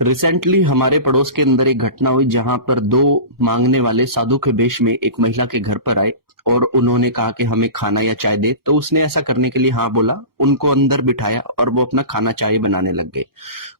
Recently हमारे पड़ोस के अंदर एक घटना हुई जहां पर दो मांगने वाले साधु के वेश में एक महिला के घर पर आए और उन्होंने कहा कि हमें खाना या चाय दे। तो उसने ऐसा करने के लिए हाँ बोला, उनको अंदर बिठाया और वो अपना खाना चाय बनाने लग गए।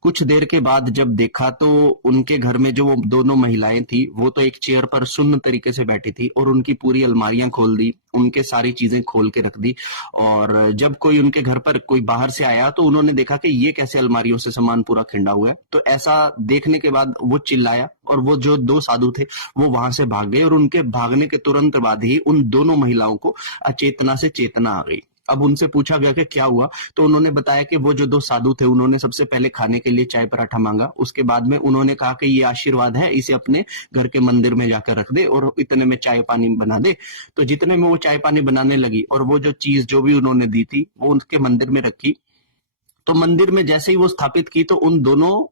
कुछ देर के बाद जब देखा तो उनके घर में जो वो दोनों महिलाएं थी वो तो एक चेयर पर सुन्न तरीके से बैठी थी और उनकी पूरी अलमारियां खोल दी, उनके सारी चीजें खोल के रख दी। और जब कोई उनके घर पर कोई बाहर से आया तो उन्होंने देखा कि ये कैसे अलमारियों से सामान पूरा खिंडा हुआ है। तो ऐसा देखने के बाद वो चिल्लाया और वो जो दो साधु थे वो वहां से भाग गए और उनके भागने के तुरंत बाद ही उन दोनों महिलाओं को अचेतना से चेतना आ गई। अब उनसे पूछा गया कि क्या हुआ, तो उन्होंने बताया कि वो जो दो साधु थे उन्होंने सबसे पहले खाने के लिए चाय पराठा मांगा। उसके बाद में उन्होंने कहा कि ये आशीर्वाद है, इसे अपने घर के मंदिर में जाकर रख दे और इतने में चाय पानी बना दे। तो जितने में वो चाय पानी बनाने लगी और वो जो चीज जो भी उन्होंने दी थी वो उनके मंदिर में रखी। तो मंदिर में जैसे ही वो स्थापित की तो उन दोनों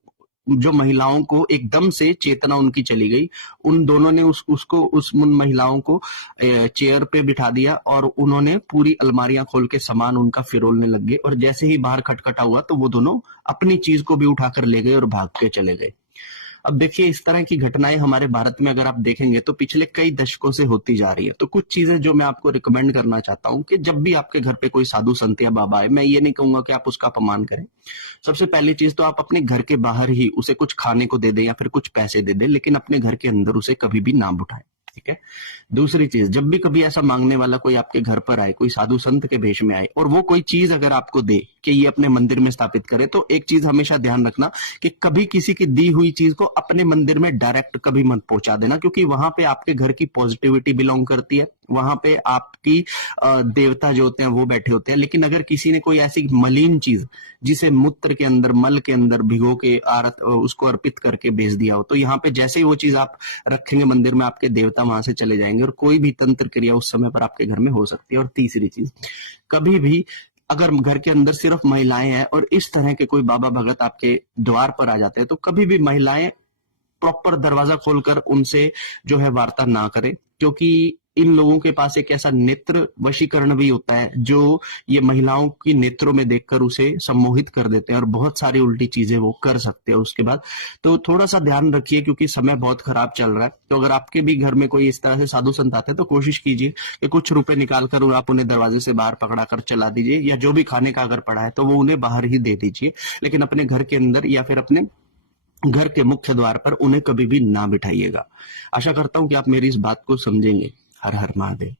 जो महिलाओं को एकदम से चेतना उनकी चली गई। उन दोनों ने उन महिलाओं को चेयर पे बिठा दिया और उन्होंने पूरी अलमारियां खोल के सामान उनका फिरोलने लग गए और जैसे ही बाहर खटखटा हुआ तो वो दोनों अपनी चीज को भी उठाकर ले गए और भाग के चले गए। अब देखिए, इस तरह की घटनाएं हमारे भारत में अगर आप देखेंगे तो पिछले कई दशकों से होती जा रही है। तो कुछ चीजें जो मैं आपको रिकमेंड करना चाहता हूं कि जब भी आपके घर पे कोई साधु संत या बाबा आए, मैं ये नहीं कहूंगा कि आप उसका अपमान करें। सबसे पहली चीज तो आप अपने घर के बाहर ही उसे कुछ खाने को दे दे या फिर कुछ पैसे दे दे, लेकिन अपने घर के अंदर उसे कभी भी ना उठाए। ठीक है। दूसरी चीज, जब भी कभी ऐसा मांगने वाला कोई आपके घर पर आए, कोई साधु संत के भेष में आए और वो कोई चीज अगर आपको दे कि ये अपने मंदिर में स्थापित करे, तो एक चीज हमेशा ध्यान रखना कि कभी किसी की दी हुई चीज को अपने मंदिर में डायरेक्ट कभी मत पहुंचा देना, क्योंकि वहां पे आपके घर की पॉजिटिविटी बिलोंग करती है, वहां पे आपकी देवता जो होते हैं वो बैठे होते हैं। लेकिन अगर किसी ने कोई ऐसी मलिन चीज जिसे मूत्र के अंदर, मल के अंदर भिगो के उसको अर्पित करके भेज दिया हो, तो यहाँ पे जैसे ही वो चीज आप रखेंगे मंदिर में, आपके देवता वहां से चले जाएंगे और कोई भी तंत्र क्रिया उस समय पर आपके घर में हो सकती है। और तीसरी चीज, कभी भी अगर घर के अंदर सिर्फ महिलाएं हैं और इस तरह के कोई बाबा भगत आपके द्वार पर आ जाते हैं, तो कभी भी महिलाएं प्रॉपर दरवाजा खोलकर उनसे जो है वार्ता ना करें, क्योंकि इन लोगों के पास एक ऐसा नेत्र वशीकरण भी होता है जो ये महिलाओं की नेत्रों में देखकर उसे सम्मोहित कर देते हैं और बहुत सारी उल्टी चीजें वो कर सकते हैं उसके बाद। तो थोड़ा सा ध्यान रखिए, क्योंकि समय बहुत खराब चल रहा है। तो अगर आपके भी घर में कोई इस तरह से साधु संत आते हैं तो कोशिश कीजिए कि कुछ रुपए निकाल कर आप उन्हें दरवाजे से बाहर पकड़ा कर चला दीजिए, या जो भी खाने का अगर पड़ा है तो वो उन्हें बाहर ही दे दीजिए, लेकिन अपने घर के अंदर या फिर अपने घर के मुख्य द्वार पर उन्हें कभी भी ना बिठाइएगा। आशा करता हूं कि आप मेरी इस बात को समझेंगे। हर हर महादेव।